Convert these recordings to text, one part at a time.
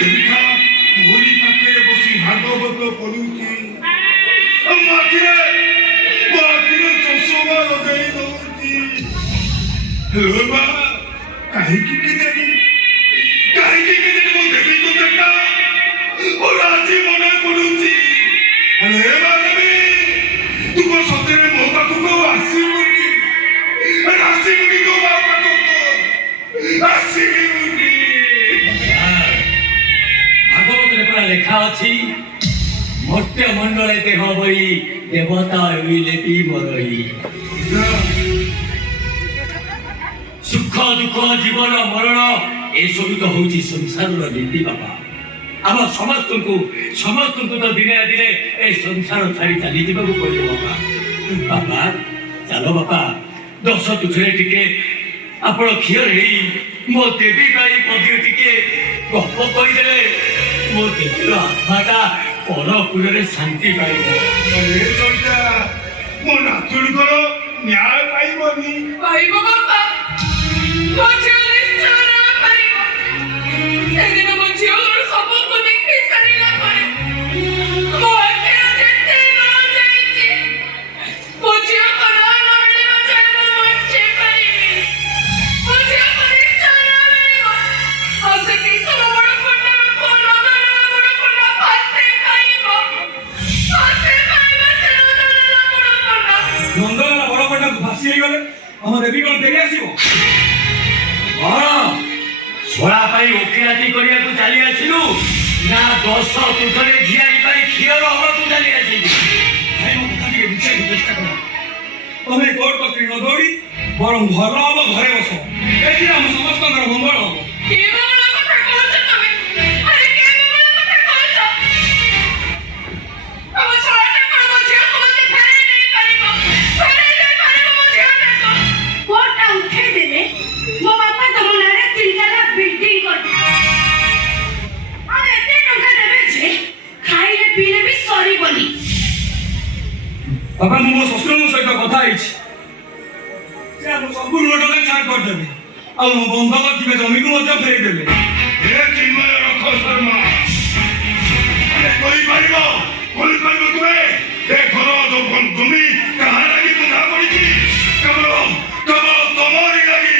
देखा मोरी पाखे बसी भागवत पढ़ुची माखिरे चषमा लगे दौची हेलो बा कहीं की जानी मो देवी को देखा और आजी मने पड़ुची हे बा देवी तू को सତରେ ମୋ ପାଖକୁ ଆସିବୁନି ଆସିବୁନି ତୋ ମା ପାଖକୁ ଆସିବୁନି ଭାଗବତରେ ପୁରା ଲେଖା ଅଛି ମର୍ତ୍ତ୍ୟ ମଣ୍ଡଳେ ଦେହ ବହି ଦେବତା ଉଇଲେ ବି ମରଇ ସୁଖ ଦୁଃଖ ଜୀବନ ମରଣ ଏସବୁ ତ ହଉଛି ସଂସାରର ନୀତି ବାପା ଆମ ସମସ୍ତଙ୍କୁ ତ ଦିନେ ନା ଦିନେ ଏ ସଂସାର ଛାଡ଼ି ଚାଲିଯିବାକୁ ପଡ଼ିବ ବାପା ଚାଲ ବାପା ଦଶ ତୁଠରେ ଟିକେ ଆପଣ କ୍ଷୀର ହେଇ ମୋ ଦେବୀ ପାଇଁ ମଧ୍ୟ ଟିକେ ଗପ କହିଦେଲେ ମୋ ଦେବୀର ଆତ୍ମାଟା ପରପୁରରେ ଶାନ୍ତି ପାଇବ ମୋ ନାତୁଣୀଙ୍କର ନ୍ୟାୟ ପାଇବନି ପାଇବ ବାପା ମୋ ଝିଅ ନିଶ୍ଚୟ ନ୍ୟାୟ ପାଇବ ସେଦିନ ମୋ ଝିଅର ସବୁକୁ ଦେଖି ସାରିଲା ପରେ ମୋ ଆଖିରେ ଯେତେ ଲୁହ ଯାଇଛି ମୋ ଝିଅକୁ ନ୍ୟାୟ ନ ମିଳିବା ଯାଏ ମୁଁ ବଞ୍ଚି ପାରିବିନି ମୋ ଝିଅକୁ ନିଶ୍ଚୟ ନ୍ୟାୟ ମିଳିବ ଆଉ ସେ କିଶୋର ବଡ଼ ଖଣ୍ଡର ନନ୍ଦନର ବଡ଼ ଖଣ୍ଡ ଫାଶୀ ପାଇବ ସେ ନନ୍ଦନର ବଡ଼ ଖଣ୍ଡ ନନ୍ଦନର ବଡ଼ ଖଣ୍ଡକୁ ଫାଶୀ ହେଇଗଲେ ଆମ ଦେବୀ କ'ଣ ଫେରି ଆସିବ ଛୋଳା ପାଇଁ ଓକିଲାତି କରିବାକୁ ଚାଲି ଆସିଲୁ ନା 10 ତୁଠରେ ଝିଆରୀ ପାଇଁ କ୍ଷୀର ହବାକୁ ଚାଲି ଆସିଲୁ ଭାଇ ମୋ କଥା ଟିକେ ବୁଝିବାକୁ ଚେଷ୍ଟା କର ତମେ କୋର୍ଟ କଚେରୀ ନ ଦୌଡ଼ି ବରଂ ଭଲ ହବ ଘରେ ବସ ଏଥିରେ ଆମ ସମସ୍ତଙ୍କର ମଙ୍ଗଳ ହବ କି ମଙ୍ଗଳ କଥା କହୁଛ ତମେ ଆରେ କି ମଙ୍ଗଳ କଥା କହୁଛ ଆମ ଛୋଳାଟା କ'ଣ ମୋ ଝିଅକୁ ମୋତେ ଫେରାଇ ଦେଇପାରିବ ମୋ ଝିଅଟାକୁ କୋର୍ଟଟା ଉଠେଇ ଦେଲେ ମୋ ବାପା ତମ ନାଁରେ 3 ତାଲା ବିଲ୍ଡିଂ କରିଦେବେ ଆଉ ଏତେ ଟଙ୍କା ଦେବେ ଯେ ଖାଇଲେ ପିଇଲେ ବି ସରିବନି ବାପା ମୁଁ ମୋ ଶ୍ୱଶୁରଙ୍କ ସହିତ କଥା ହେଇଛି ସେ ଆମ ସବୁ ଋଣ ଟଙ୍କା ଛାଡ଼ କରିଦେବେ ଆଉ ମୋ ବନ୍ଧକ ଥିବେ ଜମିକୁ ମଧ୍ୟ ଫେରେଇ ଦେବେ हे चिन्मय रख शर्मा କରିପାରିବ ତୁମେ ଏ ଘର ଜମି କାହା ଲାଗି ବୁଝା ପଡ଼ିଛି କେବଳ ତମରି ଲାଗି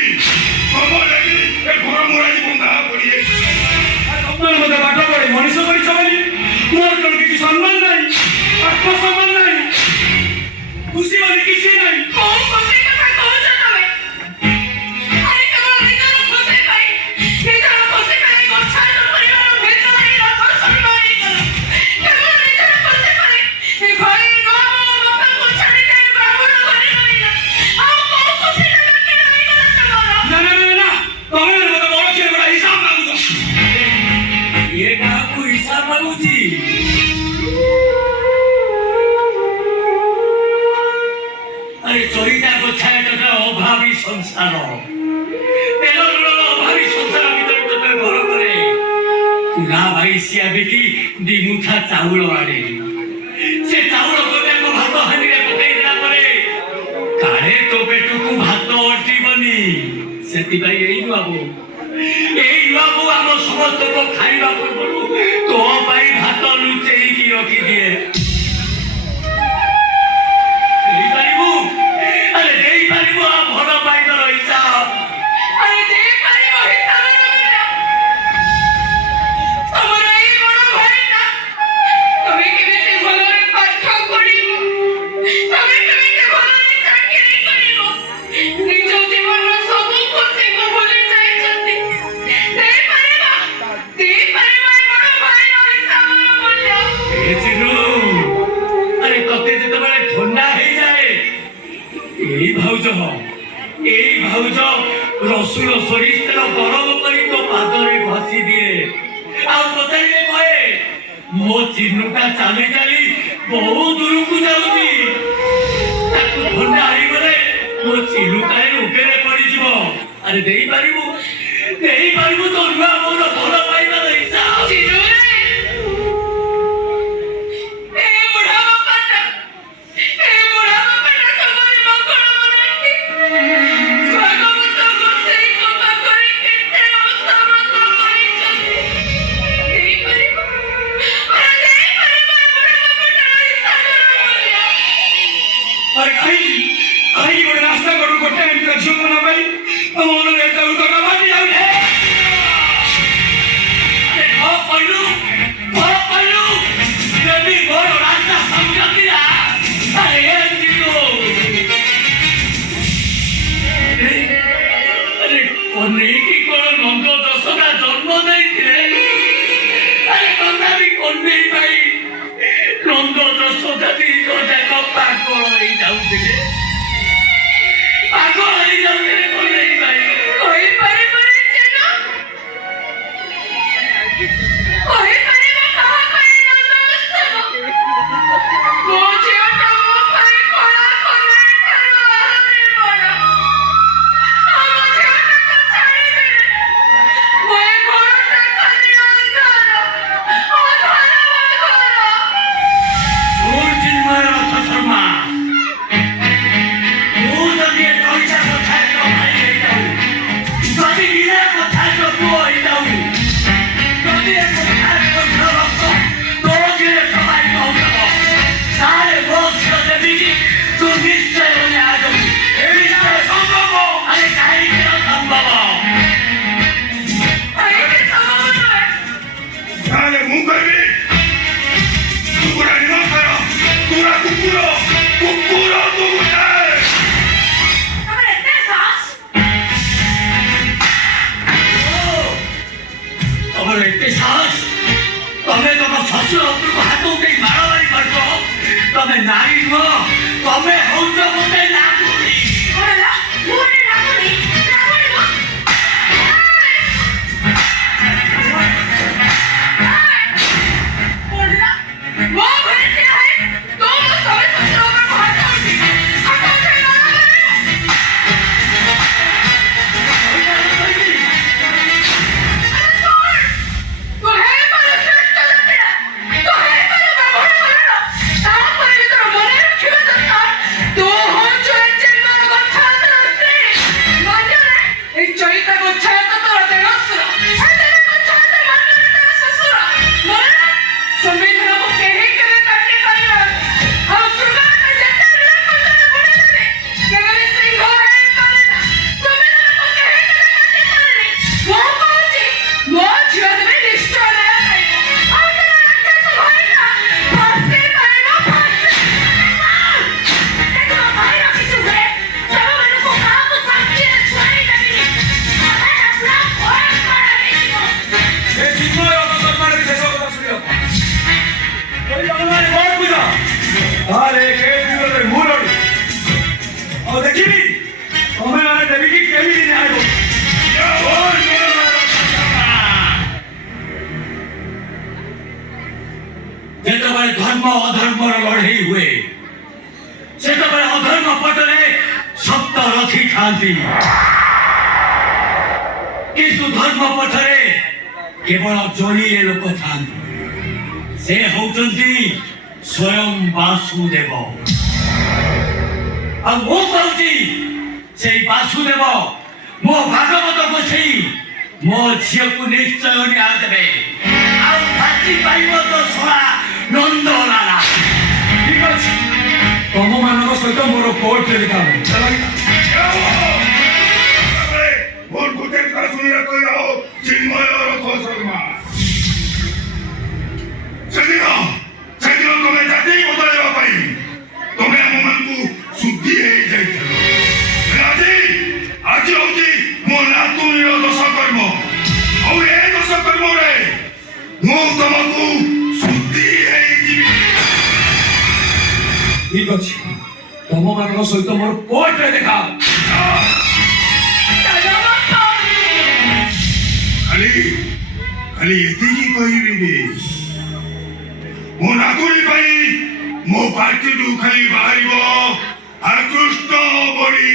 ଏ ଘର ମୁରାଜି ବୁଝା ପଡ଼ିଯାଇଛି ତମେ ମୋତେ ପାଠ ପଢ଼ି ମଣିଷ କରିଛ ବୋଲି ମୋର କ'ଣ କିଛି ସମ୍ମାନ ନାହିଁ ଆତ୍ମସମ୍ମାନ ନାହିଁ ଖୁସି ବୋଲି କିଛି ନାହିଁ କୋଉ ଖୁସି କଥା କହୁଛ ତମେ ଆରେ କେବଳ ନିଜର ଖୁସି ପାଇଁ ଗୋଛାର ପରିବାର ଭେଦ ହେଇ ରଥ ସମ୍ଭାଳି ଗଲ କେବଳ ନିଜର ଖୁସି ପାଇଁ ଏ ଘରେ ମୋ ବାପାଙ୍କୁ ଛାଡ଼ି ଯାଇ ବ୍ରାହ୍ମଣ ଘରେ ରହିଲା ଆଉ କୋଉ ଖୁସିଟା ବାକି ରହିଗଲା ତମର ନା ତମେ ମୋତେ ବଡ଼ ଝିଅ ବଡ଼ ହିସାବ ମାଗୁଛ ଇଏ କାହାକୁ ହିସାବ ମାଗୁଛି আরে চরিতা গোছায় তোদের অভাবী সংসার অভাবী সংসার ভিতরে তোদের ঘর করে পুরা ভাই সিয়া বিকি দি মুঠা চাউল আনে সে চাউল তোদেরকে ভাত হাঁড়িরে পকাই দেলা পরে কাଳେ তো পেটুকু ভাত অটিবনি ସେଥିପାଇଁ ଏଇ ବାବୁ ଆମ ସମସ୍ତଙ୍କୁ ଖାଇବା ପୂର୍ବରୁ ତୋ ପାଇଁ ଭାତ ଲୁଚେଇକି ରଖିଦିଏ ଦେଇପାରିବୁ ଆଉ ଭଲ ପାଇବାର ହିସାବ ଆରେ ଦେଇପାରିବ ହିସାବ ତମର ଏଇ ବଡ଼ ଭାଇଟା ତମେ କେମିତି ଭଲରେ ପାଠ ପଢ଼ିବ ତମେ କେମିତି ଭଲରେ ଚାକିରି କରିବ ନିଜ ଜୀବନର ସବୁ ଖୁସିକୁ ଭୁଲି ଯାଇଛନ୍ତି ଦେଇପାରିବ ଏ ବଡ଼ ଭାଇର ହିସାବର ମୂଲ୍ୟ ଆରେ ତତେ ଯେତେବେଳେ ଥଣ୍ଡା ହେଇଯାଏ এই ভাউজ রসুন সরিষ তেল গরম করে তো পাদরে ঘষি দিয়ে আর পচারিলে কয়ে মো চিহ্নটা চালি চালি বহু দূরକୁ যাଉଛି ତାକୁ ଥଣ୍ଡା ହେଇଗଲେ ମୋ ଚିହ୍ନଟାରେ ଉପରେ ପଡ଼ିଯିବ ଆରେ ଦେଇପାରିବୁ ତ ନୂଆ ମୋର ଭଲ ପାଇବାର ହିସାବ ବନ୍ଦେଇ ଭାଇ ନନ୍ଦ ଯଶୋଦା ଦିଗ ଯାକ ପାଗଳ ହେଇଯାଉଥିଲେ ବନ୍ଦେଇ ଭାଇ। କହିପାରିବନି ଯେନ କହିପାରିବ କାହା ପାଇଁ ନନ୍ଦନସ୍ଥାନ ମୋ ଝିଅଟା ମୋ ପାଇଁ କଳା କନାଇ ଠାରୁ ଆହୁରି ବଡ଼ ଆମ ଝିଅଟାକୁ ଛାଡ଼ିଦେଲେ ମୋ ଏ ଘରଟା ଖାଲି ଅନ୍ଧାର ଅନ୍ଧାର ଅନ୍ଧାର। ଶୁଣ ଚିନ୍ମୟ ରଥ ଶର୍ମା ମୁଁ ଯଦି ଏ ପଇସା କଥା ଭାଇ ହେଇଯାଉ ଯଦି ନିରା କଥା ପୁଅ ହେଇଯାଉ ଯଦି ଏ କଥା ରକ୍ତ ତୋ ଦିହରେ ସବାଇ କହୁଥିବ ତାହେଲେ ମୋ ଝିଅ ଦେବିକି ତୁ ନିଶ୍ଚୟ ନ୍ୟାୟ ଦେବୁ। ନିଶ୍ଚୟ ସମ୍ଭବ। ଆରେ କାହିଁକି ଅସମ୍ଭବ? କାହିଁକି ସମ୍ଭବ ନୁହେଁ? ତାହେଲେ ମୁଁ କହିବି କୁକୁଡ଼ା ନ କର ତୁରା କୁକୁର କୁକୁର ତୁ ଗୋଟାଏ। ତମର ଏତେ ସାହସ? ତମର ଏତେ ସାହସ ତମେ ତମ ଶ୍ୱଶୁର ଉପରକୁ ହାତ ଉଠେଇ ମାରାମାରି କରୁଛ। ତମେ ନାରୀ ନୁହ ତମେ ହଉଛ ଗୋଟେ ନାଗୁଣୀ। କଣ ହେଲା? ମୁଁ ଗୋଟେ ନାଗୁଣୀ ନାଗୁଣୀ ନୁହଁ। କଣ ହେଲା? ମୋ ଘରେ ଠିଆ ହେଇ ତୁ ମୋ ସ୍ୱାମୀ ଶ୍ୱଶୁର ଉପରକୁ ହାତ ଉଠେଇ ମାରା ତୁ ହେଇପାରୁ ଶ୍ରେଷ୍ଠ ଜାତିର ତୁ ହେଇପାରୁ ବ୍ରାହ୍ମଣ ଘରର ତାପରେ ବି ତୋର ମନେ ରଖିବା ଦରକାର ତୁ ହଉଛୁ ଏ ଚିନ୍ମୟ ଗୋଚ୍ଛାୟତର ସ୍ତ୍ରୀ। ମନ୍ଦିରରେ ଏଇ ଚରିତା ଗୋଚ୍ଛାୟତ ତୋର ଦେଢ଼ଶୁର ଏ ଦେଢ଼ ଗୋଚ୍ଛାୟତ ମନ୍ଦିରରେ ତୋର ଶ୍ୱଶୁର। ମନେ ରଖ ସମ୍ବିଧାନକୁ କେହି କେବେ କାଟି ପାରିବେନି ଆଉ ଶୃଙ୍ଗାରକୁ ଯେତେ ନିରାପତ୍ତାରେ ବୁଣେଇ ଦେବେ କେବେ ବି ସିଂହ ହେଇପାରେ ନା। ସମ୍ବିଧାନକୁ କେହି କେବେ କାଟି ପାରେନି। ମୁଁ କହୁଛି ମୋ ଝିଅ ଦେବେ ନିଶ୍ଚୟ ନ୍ୟାୟ ପାଇବ ଆଉ ତୋର ରାକ୍ଷସ ଭାଇଟା ଫାଶୀ ପାଇବ ଫାଶୀ। ଏଥର ଭାଇର କିଛି ହୁଏ ତମମାନଙ୍କୁ କାହାକୁ ଶାନ୍ତିରେ ଶୁଆଇ ଦେବିନି। କଥାଟା ପୁରା ଭୟଙ୍କର ହେଇଯିବ। ଏ ଚିନ୍ମୟ ରଥ ଶର୍ମାର ଶେଷ କଥା ଶୁଣିବ ଯଦି ଅନୁମାନ ବଡ଼ ପୂଜ ତାହେଲେ କେସ୍ ବିରୋଧରେ ମୁଁ ଲଢ଼ୁ ଆଉ ଦେଖିବି ତମେ ମାନେ ଦେବିକି କେମିତି ନ୍ୟାୟ କରୁ। ଯେତେବେଳେ ଧର୍ମ ଅଧର୍ମର ଲଢ଼େଇ ହୁଏ ସେତେବେଳେ ଅଧର୍ମ ପଟରେ ସତ୍ୟ ରଖିଥାନ୍ତି କିନ୍ତୁ ଧର୍ମ ପଟରେ କେବଳ ଜଣିଏ ଲୋକ ଥାନ୍ତି। ସେ ହଉଛନ୍ତି ସ୍ୱୟଂ ବାସୁଦେବ। ଆଉ ମୁଁ କହୁଛି ସେଇ ବାସୁଦେବ ମୋ ଭାଗବତ ବସେଇ ମୋ ଝିଅକୁ ନିଶ୍ଚୟ ନ୍ୟାୟ ଦେବେ ଆଉ ଫାଶୀ ପାଇବ ତ ଶଳା ନନ୍ଦଲାଲା। ଠିକ ଅଛି ତମମାନଙ୍କ ସହିତ ମୋର କୋର୍ଟରେ ଦେଖା ହବ। ମୋର ଗୋଟେ କଥା ଶୁଣିବାକୁ ଯାଅ ଚିନ୍ମୟ ରଥ ଶର୍ମା। ସେଦିନ ତମେ ଜାତି ବଦଳାଇବା ପାଇଁ ତମେ ଆମମାନଙ୍କୁ ଶୁଦ୍ଧି ହେଇଯାଇଥିଲ। ଆଜି ହଉଛି ମୋ ନାତୁଣୀର ଦୋଷକର୍ମ ଆଉ ଏ ଦୋଷକର୍ମରେ ମୁଁ ତମକୁ ଶୁଦ୍ଧି ହେଇଯିବି। ଠିକ ଅଛି ତମମାନଙ୍କ ସହିତ ମୋର କୋର୍ଟରେ ଦେଖା ହବ। ଖାଲି ଏତିକି କହିବି ମୋ ନାତୁଣୀ ପାଇଁ ମୋ ପାଟିରୁ ଖାଲି ବାହାରିବ ହରେ କୃଷ୍ଣ ବୋଲି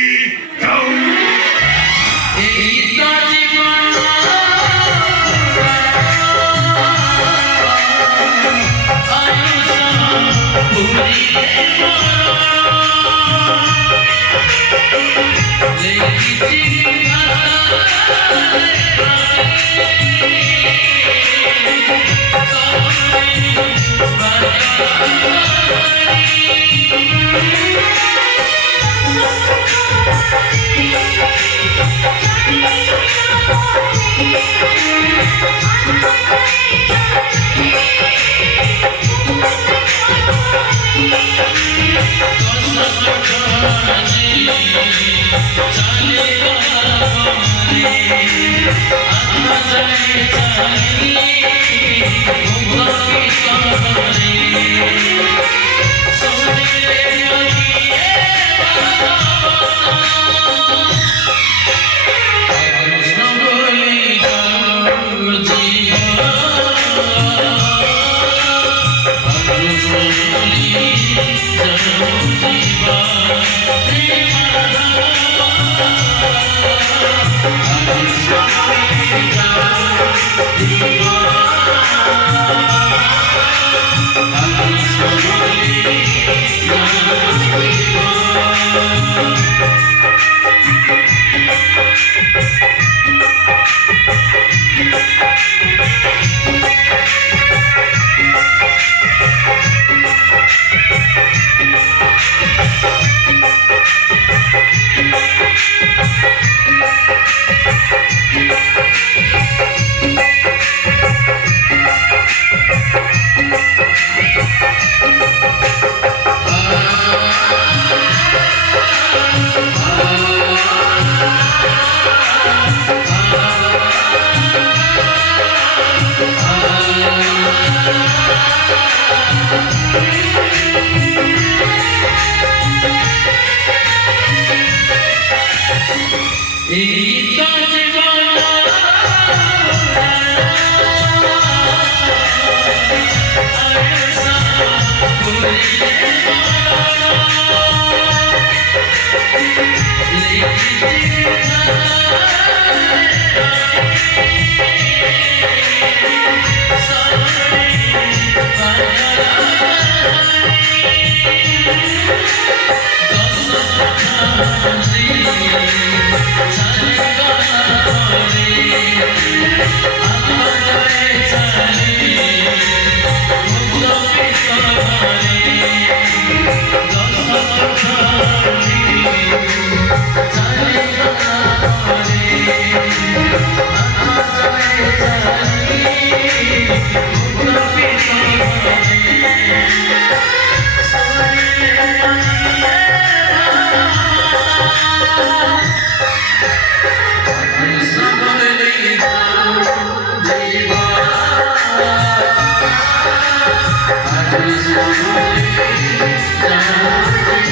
चले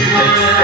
Thank you.